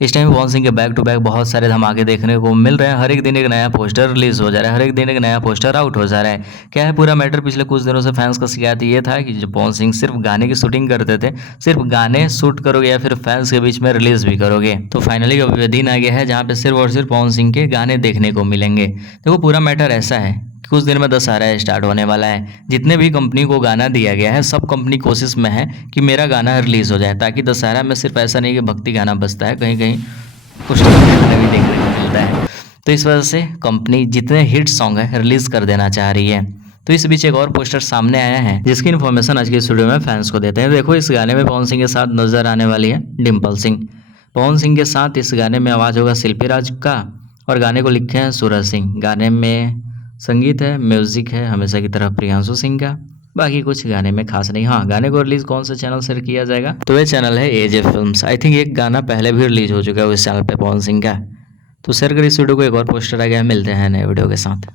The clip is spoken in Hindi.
इस टाइम पवन सिंह के बैक टू बैक बहुत सारे धमाके देखने को मिल रहे हैं। हर एक दिन एक नया पोस्टर रिलीज हो जा रहा है, हर एक दिन एक नया पोस्टर आउट हो जा रहा है। क्या है पूरा मैटर, पिछले कुछ दिनों से फैंस का शिकायत ये था कि जो पवन सिंह सिर्फ गाने की शूटिंग करते थे, सिर्फ गाने शूट करोगे या फिर फैंस के बीच में रिलीज भी करोगे। तो फाइनली अब दिन आ गया है जहाँ पे सिर्फ और सिर्फ पवन सिंह के गाने देखने को मिलेंगे। देखो पूरा मैटर ऐसा है, कुछ दिन में दशहरा स्टार्ट होने वाला है। जितने भी कंपनी को गाना दिया गया है, सब कंपनी कोशिश में है कि मेरा गाना रिलीज हो जाए, ताकि दशहरा में सिर्फ ऐसा नहीं कि भक्ति गाना बजता है, कहीं कहीं कुछ गाना भी देखने को मिलता है। तो इस वजह से कंपनी जितने हिट सॉन्ग है रिलीज कर देना चाह रही है। तो इस बीच एक और पोस्टर सामने आया है जिसकी इन्फॉर्मेशन आज की इस वीडियो में फैंस को देते हैं। देखो इस गाने में पवन सिंह के साथ नजर आने वाली है डिम्पल सिंह। पवन सिंह के साथ इस गाने में आवाज होगा शिल्पी राज का और गाने को लिखे हैं सूरज सिंह। गाने में संगीत है, म्यूजिक है हमेशा की तरह प्रियांशु सिंह का। बाकी कुछ गाने में खास नहीं। हाँ, गाने को रिलीज कौन से चैनल से किया जाएगा, तो ये चैनल है एजे फिल्म्स। आई थिंक एक गाना पहले भी रिलीज हो चुका है उस चैनल पे पवन सिंह का। तो शेयर करिए इस वीडियो को। एक और पोस्टर आ गया है, मिलते हैं नए वीडियो के साथ।